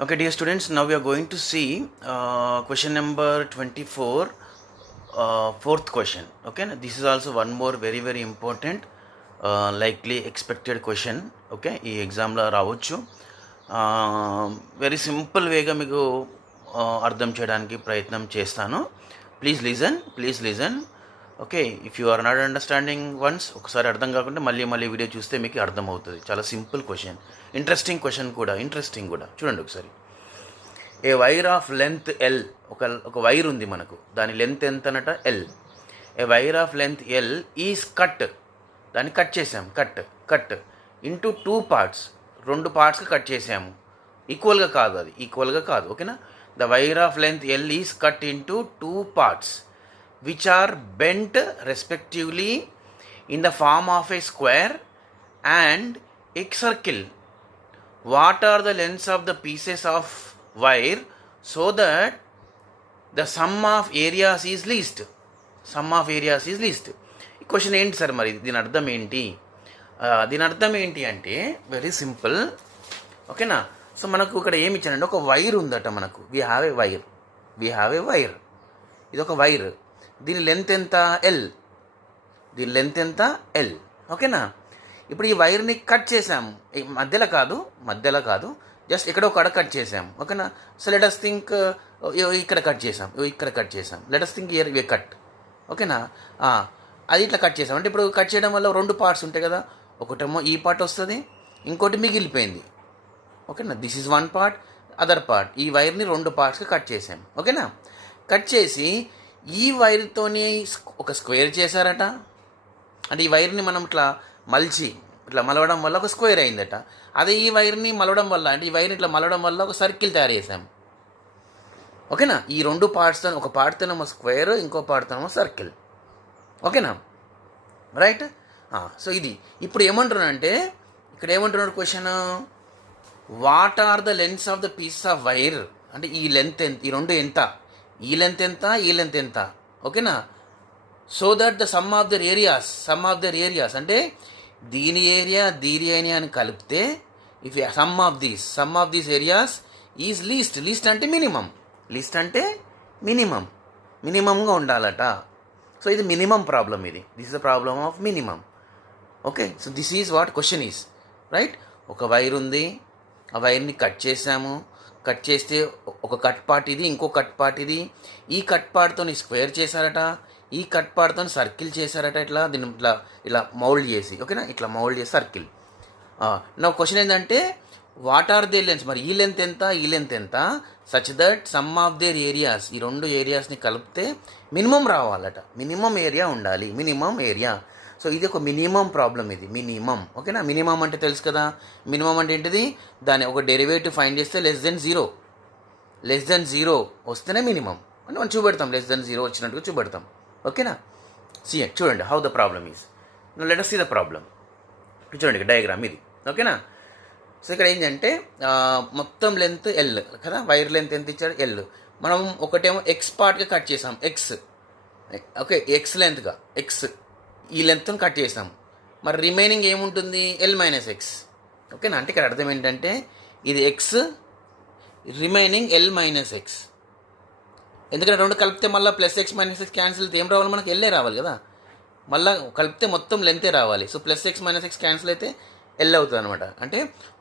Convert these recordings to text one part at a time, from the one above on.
Okay, dear students, now we are going to see question number 24, fourth question. Okay, now this is also one more very important, likely expected question. Okay, ఈ ఎగ్జామ్లో రావచ్చు. Very simple వేగా మీకు అర్థం చేయడానికి ప్రయత్నం చేస్తాను. Please listen. Okay, if you are not understanding once, ఒకసారి అర్థం కాకుంటే మళ్ళీ వీడియో చూస్తే మీకు అర్థమవుతుంది. చాలా సింపుల్ క్వశ్చన్, ఇంట్రెస్టింగ్ క్వశ్చన్ కూడా, చూడండి ఒకసారి. A wire of length L, ఒక వైర్ ఉంది మనకు, దాని లెంత్ ఎంత అనట L. A wire of length L is cut, దాన్ని కట్ చేసాం, కట్ ఇంటూ 2 పార్ట్స్, 2 పార్ట్స్కి కట్ చేసాము. ఈక్వల్గా కాదు. ఓకేనా? The wire of length L is cut into 2 parts which are bent respectively in the form of a square and a circle. What are the lengths of the pieces of wire so that the sum of areas is least? ఈ question ఏంటి sir, మరి దీని అర్థం ఏంటి అంటే very simple. ఓకేనా? So మనకు ఇక్కడ ఏమి ఇచ్చానంటే ఒక వైర్ ఉందట మనకు. We have a wire. ఇది ఒక వైర్. దీని లెంత్ ఎంత ఎల్. ఓకేనా? ఇప్పుడు ఈ వైర్ని కట్ చేసాము, మధ్యలో కాదు, జస్ట్ ఎక్కడో ఒక కట్ చేసాము. ఓకేనా? సో లెట్ us థింక్ ఇక్కడ కట్ చేసాం. Let us think here we cut. ఓకేనా? అది ఇట్లా కట్ చేసాం అంటే ఇప్పుడు కట్ చేయడం వల్ల 2 పార్ట్స్ ఉంటాయి కదా, ఒకటేమో ఈ పార్ట్ వస్తుంది, ఇంకోటి మిగిలిపోయింది. ఓకేనా? This is 1 part, other part. ఈ వైర్ని 2 పార్ట్స్కి కట్ చేసాం. ఓకేనా? కట్ చేసి ఈ వైర్తోని ఒక స్క్వేర్ చేశారట. అంటే ఈ వైర్ని మనం ఇట్లా మలవడం వల్ల ఒక స్క్వేర్ అయిందట. అదే ఈ వైర్ని మలవడం వల్ల, అంటే ఈ వైర్ని ఇట్లా మలవడం వల్ల ఒక సర్కిల్ తయారు చేసాం. ఓకేనా? ఈ 2 పార్ట్స్తో, ఒక పార్ట్తోనేమో స్క్వేర్, ఇంకో పార్ట్తోనేమో సర్కిల్. ఓకేనా? రైట్. సో ఇది ఇప్పుడు ఇక్కడ ఏమంటున్నాడు question, what are the lengths of the pieces of wire. అంటే ఈ లెంత్ ఎంత, ఈ రెండు ఎంత, ఈ లెంత్ ఎంత. ఓకేనా? So that the sum of their areas అంటే దీని ఏరియా అని కలిపితే, if some of these areas is least అంటే మినిమంగా ఉండాలట. సో ఇది minimum problem. This is the problem of minimum. Okay, so this is what question is. Right? ఒక wire ఉంది, ఆ వైర్ని కట్ చేసాము. కట్ చేస్తే ఒక కట్ పార్ట్ ఇది, ఇంకో కట్ పార్ట్ ఇది. ఈ కట్ పార్ట్తో స్క్వేర్ చేశారట, ఈ కట్ పార్ట్తో సర్కిల్ చేశారట. దీన్ని ఇలా మౌల్డ్ చేసి, ఓకేనా, ఇట్లా మౌల్డ్ చేసి సర్కిల్. నా క్వశ్చన్ ఏంటంటే వాట్ ఆర్ దే లెంత్స్, మరి ఈ లెంత్ ఎంత such that sum of their areas, ఈ 2 ఏరియాస్ని కలిపితే మినిమం రావాలట. మినిమం ఏరియా ఉండాలి, సో ఇది ఒక మినిమం ప్రాబ్లం, ఇది మినిమం. ఓకేనా? మినిమం అంటే తెలుసు కదా, మినిమం అంటే ఏంటిది, దాని ఒక డెరివేటివ్ ఫైండ్ చేస్తే లెస్ దెన్ జీరో వస్తేనే మినిమం అంటే మనం చూపెడతాం, లెస్ దెన్ 0 వచ్చినట్టుగా చూపెడతాం. ఓకేనా? చూడండి how the problem is. Let us see the problem. చూడండి డయాగ్రామ్ ఇది. ఓకేనా? సో ఇక్కడ ఏంటంటే మొత్తం లెంత్ ఎల్ కదా, వైర్ లెంత్ ఎంత ఇచ్చారు ఎల్. మనం ఒకటేమో ఎక్స్ పార్ట్గా కట్ చేసాం, ఓకే, ఎక్స్ లెంత్గా, ఈ లెంత్ని కట్ చేసాం. మరి రిమైనింగ్ ఏముంటుంది, L-X. ఓకేనా? అంటే ఇక్కడ అర్థం ఏంటంటే ఇది ఎక్స్, రిమైనింగ్ L-X. ఎందుకంటే 2 కలిపితే మళ్ళీ +x -x క్యాన్సిల్ అయితే ఏం రావాలి మనకి, ఎల్లే రావాలి కదా. మళ్ళీ కలిపితే మొత్తం లెంతే రావాలి. సో +x -x క్యాన్సిల్ అయితే ఎల్ అవుతుంది అనమాట. అంటే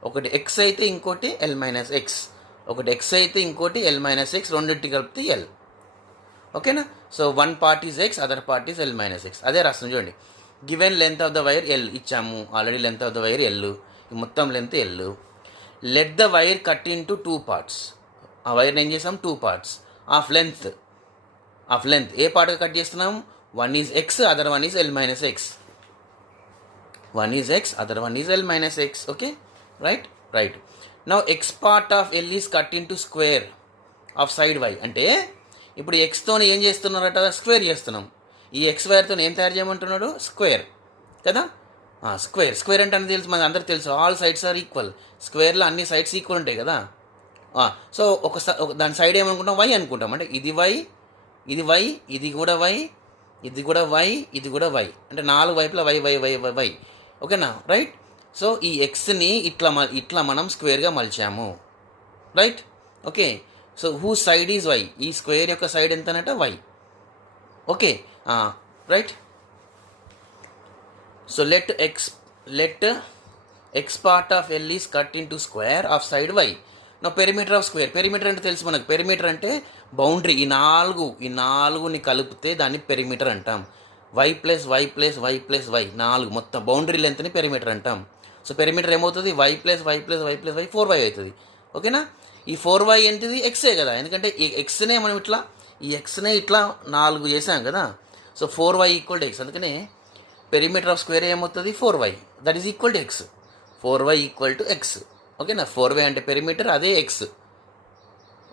ఒకటి ఎక్స్ అయితే ఇంకోటి L-X, ఒకటి ఎక్స్ అయితే ఇంకోటి L-X, రెండింటి కలిపితే ఎల్. ఓకేనా? So 1 part is X, other part is L-X. అదే రాస్తాం చూడండి. Given length of the wire L ఇచ్చాము already, length of the wire L, మొత్తం length L. Let the wire cut into 2 parts. ఆ వైర్ని ఏం చేసాం, 2 పార్ట్స్ ఆఫ్ లెంత్. ఏ పార్ట్గా కట్ చేస్తున్నాం, 1 is X, other 1 is L-X. 1 is X, other 1 is L-X. Okay, right. Now X part of L is cut into square of side y. అంటే ఇప్పుడు ఎక్స్తో ఏం చేస్తున్నారట, స్క్వేర్ చేస్తున్నాం. ఈ ఎక్స్ వైర్తో ఏం తయారు చేయమంటున్నాడు, స్క్వేర్ కదా. స్క్వేర్ అంటే తెలుసు, మన అందరికి తెలుసు, ఆల్ సైడ్స్ ఆర్ ఈక్వల్. స్క్వేర్లో అన్ని సైడ్స్ ఈక్వల్ ఉంటాయి కదా. సో దాని సైడ్ ఏమనుకుంటాం, వై అనుకుంటాం. అంటే ఇది వై, ఇది కూడా వై, ఇది కూడా వై, అంటే 4 వైపులా వై. ఓకేనా? రైట్. సో ఈ ఎక్స్ని ఇట్లా మనం స్క్వేర్గా మలిచాము. Right. Okay, so who side is Y, ఈ స్క్వేర్ యొక్క సైడ్ ఎంతనట Y. Okay, right. So let X part of L is cut into square of side Y. నా పెరిమీటర్ ఆఫ్ స్క్వేర్, పెరిమీటర్ అంటే తెలుసు మనకు, పెరిమీటర్ అంటే బౌండరీ, ఈ నాలుగుని కలిపితే దాన్ని పెరిమీటర్ అంటాం. Y plus y plus y plus y, 4 మొత్తం బౌండరీ లెంత్ని పెరిమీటర్ అంటాం. సో పెరిమీటర్ ఏమవుతుంది, y plus y plus y plus y 4y అవుతుంది. ఓకేనా, ఈ 4y ఏంటిది, ఎక్సే కదా, ఎందుకంటే ఈ ఎక్స్నే మనం ఈ ఎక్స్నే ఇట్లా 4 చేసాం కదా. So 4y equal to x, అందుకనే పెరిమీటర్ ఆఫ్ స్క్వేర్ ఏమవుతుంది, 4y, that is equal to x. 4y equal to x. ఓకేనా, 4y అంటే పెరిమీటర్, అదే ఎక్స్.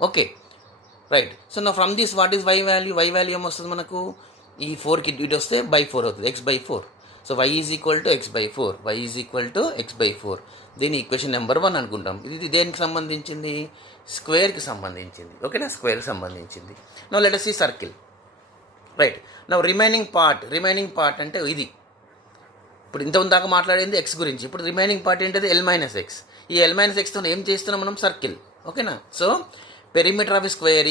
Okay, right. సో నా from this what is y value, y value ఏమొస్తుంది మనకు, ఈ 4కి ఇటు వస్తే బై 4 అవుతుంది, x by 4. So y is equal to X by 4, y is equal to X by 4. దీని ఈక్వేషన్ నెంబర్ 1 అనుకుంటాం. ఇది దేనికి సంబంధించింది, స్క్వేర్కి సంబంధించింది. ఓకేనా, స్క్వేర్కి సంబంధించింది. Now let us see circle. Right, now remaining part అంటే ఇది. ఇప్పుడు ఇంతకుముందు దాకా మాట్లాడింది ఎక్స్ గురించి, ఇప్పుడు రిమైనింగ్ పార్ట్ ఏంటది, ఎల్ మైనస్ ఎక్స్. ఈ ఎల్ మైనస్ ఎక్స్తో ఏం చేస్తున్నాం మనం, సర్కిల్. ఓకేనా, so perimeter of square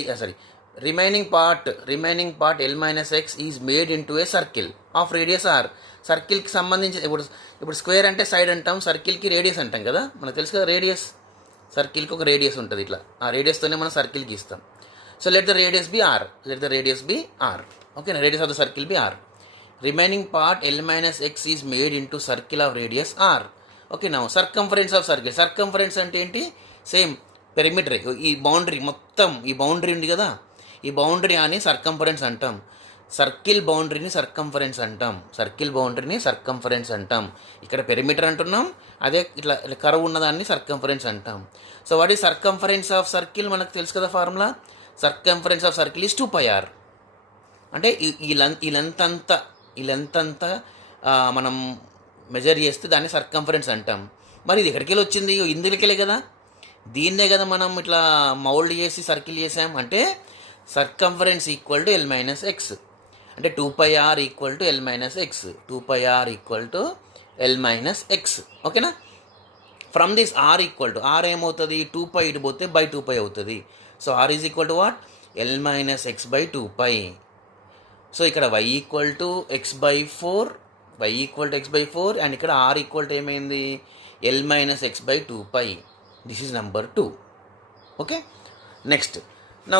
remaining part L minus X is made into a circle of radius R. సర్కిల్కి సంబంధించి ఇప్పుడు స్క్వేర్ అంటే సైడ్ అంటాం, సర్కిల్కి రేడియస్ అంటాం కదా, మనకు తెలుసు కదా రేడియస్. సర్కిల్కి ఒక రేడియస్ ఉంటుంది, ఇట్లా ఆ రేడియస్తోనే మనం సర్కిల్కి ఇస్తాం. So let the radius be R. ఓకేనా, radius of the circle be R. Remaining part L minus X is made into circle of radius R. Okay, నా సర్కంఫరెన్స్ ఆఫ్ సర్కిల్. సర్కంఫరెన్స్ అంటే ఏంటి, సేమ్ పెరిమీటర్, ఈ boundary మొత్తం, ఈ boundary ఉంది కదా, ఈ బౌండరీ అని సర్కంఫరెన్స్ అంటాం. సర్కిల్ బౌండరీని సర్కంఫరెన్స్ అంటాం. ఇక్కడ పెరిమీటర్ అంటున్నాం, అదే ఇట్లా కర్వ్ ఉన్నదాన్ని సర్కంఫరెన్స్ అంటాం. So what is circumference of circle, మనకు తెలుసు కదా formula. Circumference of circle is 2πr. అంటే ఈ లెంత్ అంతా మనం మెజర్ చేస్తే దాన్ని సర్కంఫరెన్స్ అంటాం. మరి ఇది ఎక్కడికి వెళ్ళి వచ్చింది, ఇందులోకెళ్ళే కదా, దీన్నే కదా మనం ఇట్లా మౌల్డ్ చేసి సర్కిల్ చేసాం. అంటే circumference equal to L minus X, అంటే 2πr equal to L minus X, 2πr equal to L minus X. ఓకేనా, from this R equal to, R ఏమవుతుంది, 2π ఇటు పోతే బై 2π అవుతుంది. So R is equal to what, L minus X by 2π. So ఇక్కడ y equal to X by 4, and ఇక్కడ R equal to ఏమైంది, L minus X by 2π. This is number 2. Okay, next now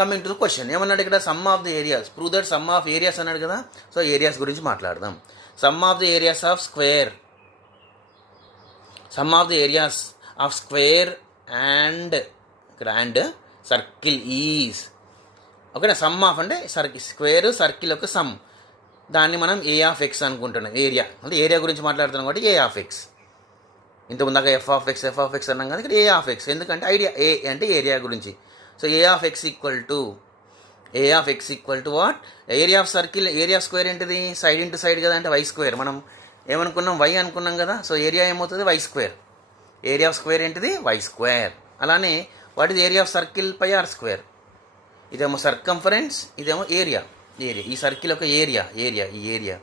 coming to the question. ఏమన్నాడు ఇక్కడ, sum of the areas, prove that sum of areas అన్నాడు కదా. సో areas గురించి మాట్లాడదాం. Sum of the areas of square and ఇక్కడ and circle is. ఓకేనా, sum of అంటే స్క్వేర్ సర్కిల్ యొక్క సమ్, దాన్ని మనం ఏ ఆఫ్ ఎక్స్ అనుకుంటున్నాం. ఏరియా అంటే ఏరియా గురించి మాట్లాడుతున్నాం కాబట్టి ఏ ఆఫ్ ఎక్స్. ఇంతకుముందాక ఎఫ్ ఆఫ్ ఎక్స్ అన్నాం కదా, ఇక్కడ ఏ ఆఫ్ ఎక్స్, ఎందుకంటే ఐడియా ఏ అంటే ఏరియా గురించి. So A of X equal to what, area of circle, area of square ఏంటిది, సైడ్ ఇంటూ సైడ్ కదా, అంటే వై స్క్వేర్. మనం ఏమనుకున్నాం, వై అనుకున్నాం కదా. సో ఏరియా ఏమవుతుంది, y square. Area of square ఏంటిది, వై స్క్వేర్. అలానే what is area of circle, pi r square. ఇదేమో సర్కంఫరెన్స్, ఇదేమో ఏరియా. ఈ సర్కిల్ యొక్క ఏరియా ఈ area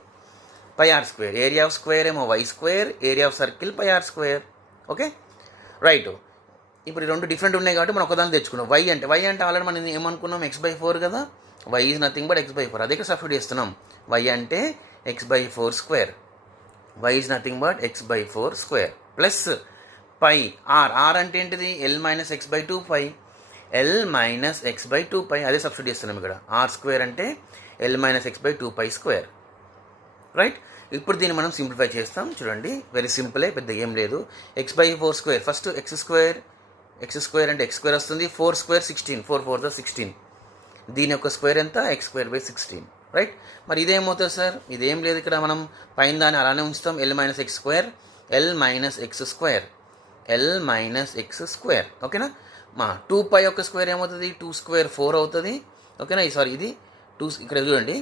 pi r square. Area of square ఏమో y square, area of circle pi r square. Okay, right. ఇప్పుడు ఈ రెండు డిఫరెంట్ ఉన్నాయి కాబట్టి మనం ఒకదాన్ని తెచ్చుకున్నాం. వై అంటే ఆల్రెడీ మనం ఏమనుకున్నాం, ఎక్స్ బై 4 కదా. Y is nothing but X by 4, అదే ఇక్కడ సబ్స్టిట్యూట్ చేస్తున్నాం. వై అంటే X by 4 square, Y is nothing but X by 4 square plus pi R అంటే ఏంటిది, L minus X by 2π, L minus X by 2π, అదే substitute చేస్తున్నాం ఇక్కడ. ఆర్ స్క్వేర్ అంటే L minus X by 2π square. Right, ఇప్పుడు దీన్ని మనం సింప్లిఫై చేస్తాం. చూడండి, వెరీ సింపులే, పెద్ద ఏం లేదు. X by 4 square, first X square అంటే ఎక్స్ స్క్వేర్ వస్తుంది, 4 స్క్వేర్ 16, 4 4 16. దీని యొక్క స్క్వేర్ ఎంత, ఎక్స్ స్క్వేర్ బై 16. రైట్, మరి ఇదేమవుతుంది సార్, ఇదేం లేదు, ఇక్కడ మనం పైన దాన్ని అలానే ఉంచుతాం. L minus X square, L minus X square. ఓకేనా, మా 2π యొక్క స్క్వేర్ ఏమవుతుంది, 2 స్క్వేర్ 4 అవుతుంది. ఓకేనా, సారీ ఇది 2, ఇక్కడ చూడండి,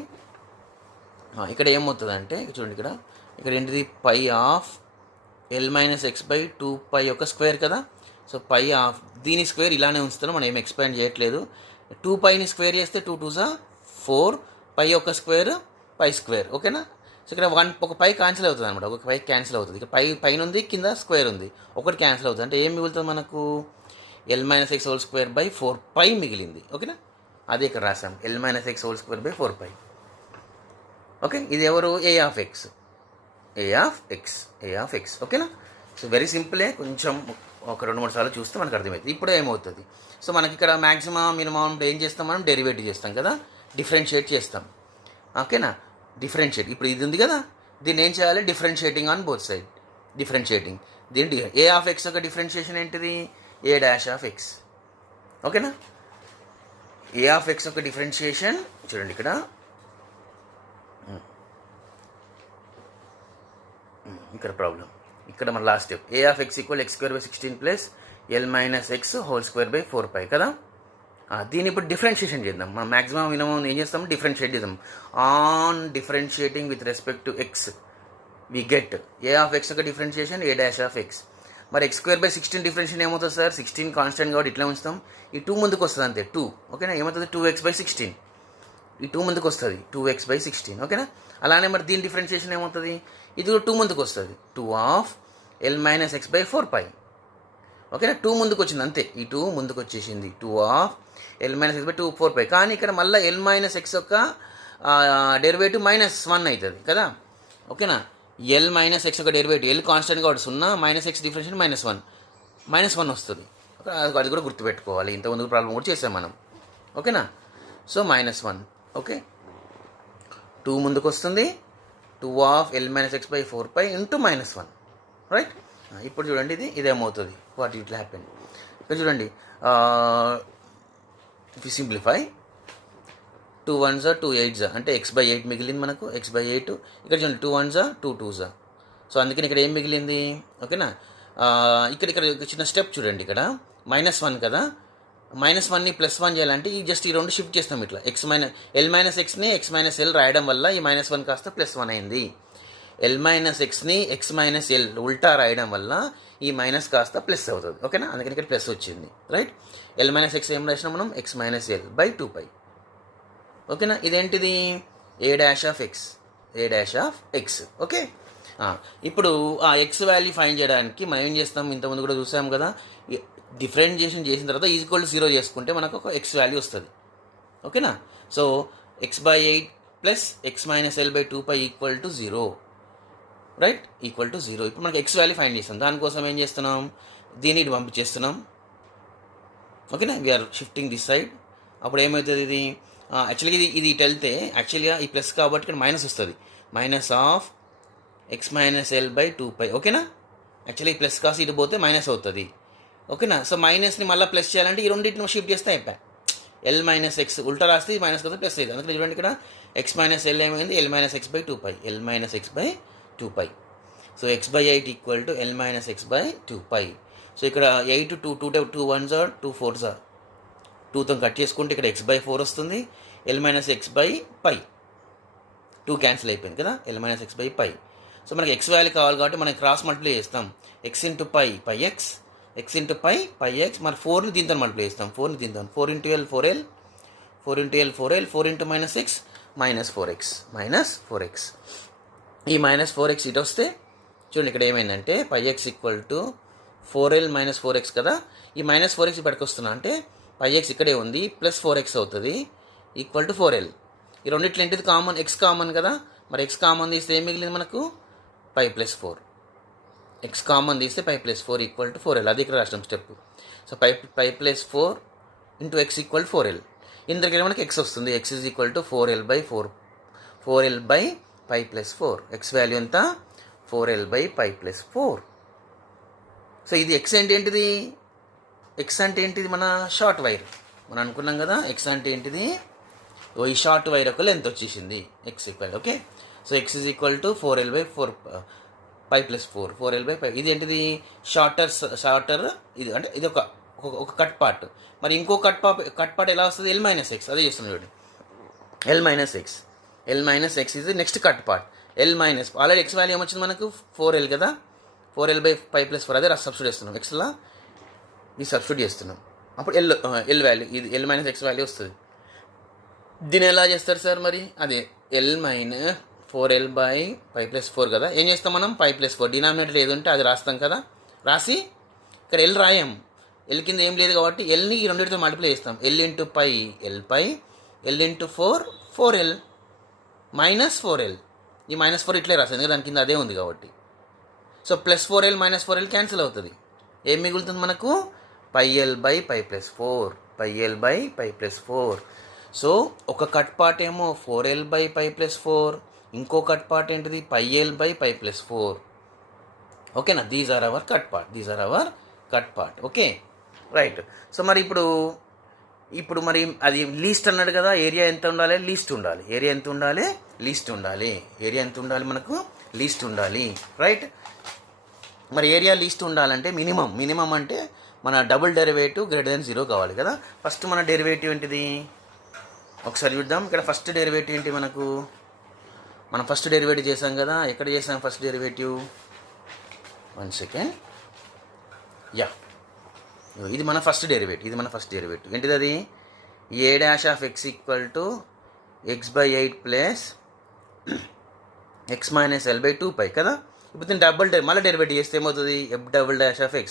ఇక్కడ ఏమవుతుంది అంటే చూడండి, ఇక్కడ ఏంటిది, pi of L minus X by 2π యొక్క స్క్వేర్ కదా. సో పై ఆఫ్ దీని స్క్వేర్ ఇలానే ఉంచుతాను, మనం ఏం ఎక్స్పాండ్ చేయట్లేదు. 2πని స్క్వేర్ చేస్తే 2 2 4, పై యొక్క స్క్వేర్ పై స్క్వేర్. ఓకేనా, సో ఇక్కడ ఒక పై క్యాన్సిల్ అవుతుంది అనమాట, ఒక పై క్యాన్సిల్ అవుతుంది. ఇక్కడ పైన ఉంది, కింద స్క్వేర్ ఉంది, ఒకటి క్యాన్సిల్ అవుతుంది. అంటే ఏం మిగులుతుంది మనకు, L minus X whole square by 4π మిగిలింది. ఓకేనా, అదే ఇక్కడ రాసాం, L minus X whole square by 4π. Okay, ఇది ఎవరు? A of X. ఓకేనా. సో వెరీ సింపులే, కొంచెం ఒక 2-3 సార్లు చూస్తే మనకు అర్థమవుతుంది. ఇప్పుడు ఏమవుతుంది? సో మనకి ఇక్కడ మ్యాక్సిమం మినిమం ఏం చేస్తాం, మనం డెరివేటివ్ చేస్తాం కదా, డిఫరెన్షియేట్ చేస్తాం. ఓకేనా, డిఫరెన్షియేట్. ఇప్పుడు ఇది ఉంది కదా, దీన్ని ఏం చేయాలి? Differentiating on both side. Differentiating దీని ఏ ఆఫ్ ఎక్స్ యొక్క డిఫరెన్షియేషన్ ఏంటిది? A dash of X. ఓకేనా, ఏ ఆఫ్ ఎక్స్ యొక్క డిఫరెన్షియేషన్ చూడండి ఇక్కడ, ఇక్కడ ప్రాబ్లం, ఇక్కడ మన last step. A of X equal X square by 16 plus L minus X whole square by 4π కదా. దీన్ని ఇప్పుడు డిఫరెన్షియేషన్ చేద్దాం. మనం మ్యాక్సిమం మినిమం ఏం చేస్తాం? డిఫరెన్షియేట్ చేద్దాం. On differentiating with respect to X we get A of X యొక్క differentiation A dash of X. మరి ఎక్స్ స్క్వేర్ బై 16 డిఫరెన్షియేషన్ ఏమవుతుంది సార్? 16 కాన్స్టెంట్ కాబట్టి ఇట్లా ఉంచుతాం. ఈ 2 ముందుకు వస్తుంది అంతే, 2. ఓకేనా, ఏమవుతుంది? 2x/16. ఈ 2 ముందుకు వస్తుంది, 2x/16. ఓకేనా, అలానే మరి దీని డిఫరెన్షియేషన్ ఏమవుతుంది? ఇది 2 ముందుకు వస్తుంది, 2 of L minus X by 4π. ఓకేనా, 2 ముందుకు వచ్చింది అంతే, ఈ 2 ముందుకు వచ్చేసింది, 2 of L minus X by 4π. కానీ ఇక్కడ మళ్ళీ ఎల్ మైనస్ ఎక్స్ యొక్క డెరివేటివ్ -1 అవుతుంది కదా. ఓకేనా, ఎల్ మైనస్ ఎక్స్ యొక్క డెరివేటివ్, ఎల్ కాన్స్టెంట్ కాబట్టి 0, మైనస్ ఎక్స్ డిఫరెన్షియేషన్ -1 వస్తుంది. అది కూడా గుర్తుపెట్టుకోవాలి, ఇంతకుముందు ప్రాబ్లం కూడా చేసాం మనం. ఓకేనా, సో -1. ఓకే, 2 ముందుకు వస్తుంది, 2 of L minus X by 4π into -1. Right, ఇప్పుడు చూడండి ఇదేమవుతుంది, వాట్ ఇట్ హ్యాపెన్. ఇక్కడ చూడండి, if you simplify 2 1s 2 8s అంటే x/8 మిగిలింది మనకు, x/8. ఇక్కడ చూడండి 2 1s 2 2s. సో అందుకని ఇక్కడ ఏం మిగిలింది? ఓకేనా, ఇక్కడ చిన్న స్టెప్ చూడండి, ఇక్కడ -1 కదా, -1ని +1 చేయాలంటే ఈ జస్ట్ ఈ 2 షిఫ్ట్ చేస్తాం ఇట్లా. ఎల్ మైనస్ ఎక్స్ని x మైనస్ ఎల్ రాయడం వల్ల ఈ -1 కాస్త +1 అయింది. ఎల్ మైనస్ ఎక్స్ని x మైనస్ ఎల్ ఉల్టా రాయడం వల్ల ఈ మైనస్ కాస్త ప్లస్ అవుతుంది. ఓకేనా, అందుకని ఇక్కడ ప్లస్ వచ్చింది. రైట్, ఎల్ మైనస్ ఎక్స్ ఏం రాసినాం మనం? x minus L by 2π. ఓకేనా, ఇదేంటిది? A dash of X. Okay, ఇప్పుడు ఆ ఎక్స్ వాల్యూ ఫైండ్ చేయడానికి మనం ఏం చేస్తాం? ఇంతకుముందు కూడా చూసాం కదా, డిఫరెన్షియేషన్ చేసిన తర్వాత ఈక్వల్ టు 0 చేసుకుంటే మనకు ఒక ఎక్స్ వాల్యూ వస్తుంది. ఓకేనా, సో x/8 plus x minus L by 2π equal to 0. Right, equal to 0. ఇప్పుడు మనకి ఎక్స్ వాల్యూ ఫైండ్ చేస్తాం, దానికోసం ఏం చేస్తున్నాం? దీన్ని ఇటు పంపించేస్తున్నాం. ఓకేనా, వీఆర్ షిఫ్టింగ్ దిస్ సైడ్. అప్పుడు ఏమవుతుంది? ఇది యాక్చువల్గా ఇది ఇటు వెళ్తే యాక్చువల్గా ఈ ప్లస్ కాబట్టి ఇక్కడ మైనస్ వస్తుంది, minus of X minus L by 2π. ఓకేనా, యాక్చువల్లీ ఈ ప్లస్ కాసి ఇటు పోతే మైనస్ అవుతుంది. ఓకేనా, సో మైనస్ని మళ్ళీ ప్లస్ చేయాలంటే ఈ రెండింటిని షిఫ్ట్ చేస్తే అయిపోయి ఎల్ మైనస్ ఎక్స్ ఉల్టా రాస్తే మైనస్ కదా ప్లస్ అవుతుంది. అందుకని చూడండి ఇక్కడ ఎక్స్ మైనస్ ఎల్ ఏమైంది? L minus X by 2π, L minus X by 2π. So x/8 equal to L minus X by 2π. So ఇక్కడ 8 2 1s 2 4s 2తో కట్ చేసుకుంటే ఇక్కడ x/4 వస్తుంది, L minus X by π. 2 cancel అయిపోయింది కదా, ఎల్ మైనస్ ఎక్స్ బై π. సో మనకి ఎక్స్ వాల్యూ కావాలి కాబట్టి మనం క్రాస్ మల్టిప్లై చేస్తాం, x into πx, x into πx. మరి 4ని దీంతో మల్టిప్లై చేస్తాం, 4ని దీంతో, 4 into L 4l, 4 into L 4l, 4 into -x -4x. ఈ -4x ఇటు వస్తే చూడండి ఇక్కడ ఏమైందంటే πx equal to 4l - 4x కదా. ఈ -4x ఇప్పటికి వస్తున్నా అంటే πx ఇక్కడే ఉంది, ప్లస్ 4x అవుతుంది, ఈక్వల్ టు 4l. ఈ రెండిట్లో ఏంటిది కామన్? x కామన్ కదా. మరి x కామన్ తీస్తే ఏం మిగిలింది మనకు? π + 4. x కామన్ తీస్తే π + 4 ఈక్వల్ టు 4l. అది ఇక్కడ రాష్ట్రం స్టెప్. సో π + 4 ఇంటూ x ఈక్వల్ 4l. ఇందులో మనకి x వస్తుంది, x is equal to 4l by 5 + 4. X value ఎంత? 4l by 5 + 4. సో ఇది ఎక్స్ అంటే ఏంటిది? ఎక్స్ అంటే ఏంటిది? మన షార్ట్ వైర్. మనం అనుకున్నాం కదా ఎక్స్ అంటే ఏంటిది? ఈ షార్ట్ వైర్ యొక్క లెంత్ వచ్చేసింది X equal. Okay, so X is equal to 4l by 5 + 4, 4l by 5. ఇది ఏంటిది? షార్టర్ ఇది, అంటే ఇది ఒక కట్ పార్ట్. మరి ఇంకో కట్ పార్ట్ ఎలా వస్తుంది? L minus X. అదే చేస్తున్నాం చూడండి, ఎల్ మైనస్ ఎక్స్ ఇది next cut part. L minus already X value ఏమొచ్చింది మనకు? 4l కదా, 4l బై 5 + 4. అదే సబ్స్టిట్యూట్ చేస్తున్నాం, ఎక్స్లా ఇది సబ్స్టిట్యూట్ చేస్తున్నాం. అప్పుడు ఎల్ వాల్యూ, ఇది ఎల్ మైనస్ ఎక్స్ వాల్యూ వస్తుంది. దీన్ని ఎలా చేస్తారు సార్? మరి అదే ఎల్ మైనస్ 4l బై 5 + 4 కదా. ఏం చేస్తాం మనం? 5 + 4 డినామినేటర్ ఏది ఉంటే అది రాస్తాం కదా. రాసి ఇక్కడ ఎల్ రాయం, ఎల్ కింద ఏం లేదు కాబట్టి ఎల్ని ఈ రెండింటితో మల్టిప్లై చేస్తాం. L into pi L pi, L into 4 4L minus 4L. ఈ -4 ఇట్లే రాస్తుంది ఎందుకంటే దాని కింద అదే ఉంది కాబట్టి. సో +4L -4L క్యాన్సిల్ అవుతుంది. ఏం మిగులుతుంది మనకు? πL by π + 4, πL by π + 4. So ఒక కట్ పార్ట్ ఏమో 4L బై π + 4, ఇంకో కట్ పార్ట్ ఏంటిది πL బై π + 4. ఓకేనా? These are our cut part. Okay, right. So మరి ఇప్పుడు మరి అది లీస్ట్ అన్నాడు కదా, ఏరియా ఎంత ఉండాలి? లీస్ట్ ఉండాలి. ఏరియా ఎంత ఉండాలి? లీస్ట్ ఉండాలి. ఏరియా ఎంత ఉండాలి మనకు? లీస్ట్ ఉండాలి, రైట్. మరి ఏరియా లీస్ట్ ఉండాలంటే మినిమం అంటే మన డబుల్ డెరివేటివ్ >0 కావాలి కదా. ఫస్ట్ మన డెరివేటివ్ ఏంటిది ఒకసారి చూద్దాం. ఇక్కడ ఫస్ట్ డెరివేటివ్ ఏంటి మనకు? మనం ఫస్ట్ డెరివేటివ్ చేసాం కదా. ఎక్కడ చేసాం ఫస్ట్ డెరివేటివ్? 1 సెకండ్. యా, ఇది మన ఫస్ట్ డెరివేటివ్. ఏంటిది అది? a' x = x/8 plus x - l/2π కదా. ఇప్పుడు దీన్ని మళ్ళీ డెరివేటివ్ చేస్తే ఏమవుతుంది? f''x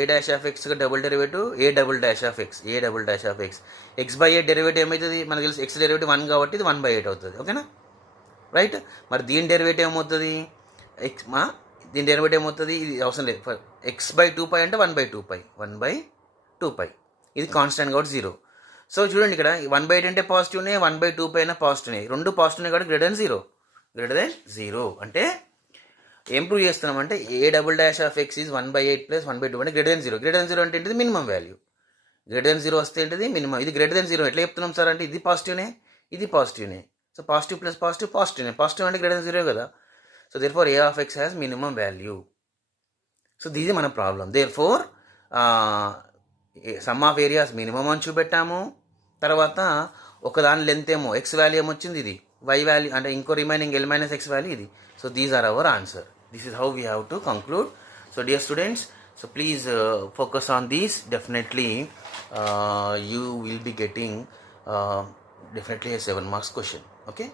a'(x) double derivative a'(x). x/8 derivative ఏమవుతుంది మనకు తెలుసు. x డెరివేటివ్ 1 కాబట్టి ఇది 1/8 అవుతుంది. ఓకేనా, రైట్. మరి దీని డెరివేటివ్ ఏమవుతుంది? దీని డెరివేటివ్ ఏమవుతుంది? ఇది అవసరం లేదు. x/2π అంటే 1/2π. ఇది కాన్స్టెంట్ కాబట్టి 0. సో చూడండి ఇక్కడ 1/8 అంటే పాజిటివ్నే, 1/2π అయినా పాజిటివ్నే. రెండు పాజిటివ్నే కాబట్టి >0 అంటే ఏం ప్రూవ్ చేస్తున్నాం అంటే a'(x) is 1/8 + 1/2 అంటే >0. >0 అంటే ఏంటిది? Minimum value. >0 వస్తే ఏంటిది? మినిమం. ఇది >0 ఎట్లా చెప్తున్నాం సార్ అంటే ఇది పాజిటివ్నే, ఇది పాజిటివ్నే. సో పాజిటివ్ ప్లస్ పాజిటివ్నే. పాజిటివ్ అంటే >0 కదా. So therefore a(x) has minimum value. So ఇది మన problem. therefore sum of areas minimum అని చూపెట్టాము. తర్వాత ఒకదాని లెంత్ ఏమో x వాల్యూ ఏమొచ్చింది, ఇది y వాల్యూ అంటే ఇంకో రిమైనింగ్ L - x వాల్యూ ఇది. So these are our answer. This is how we have to conclude. So dear students, so please focus on these. Definitely you will be getting definitely a 7 marks question. Okay.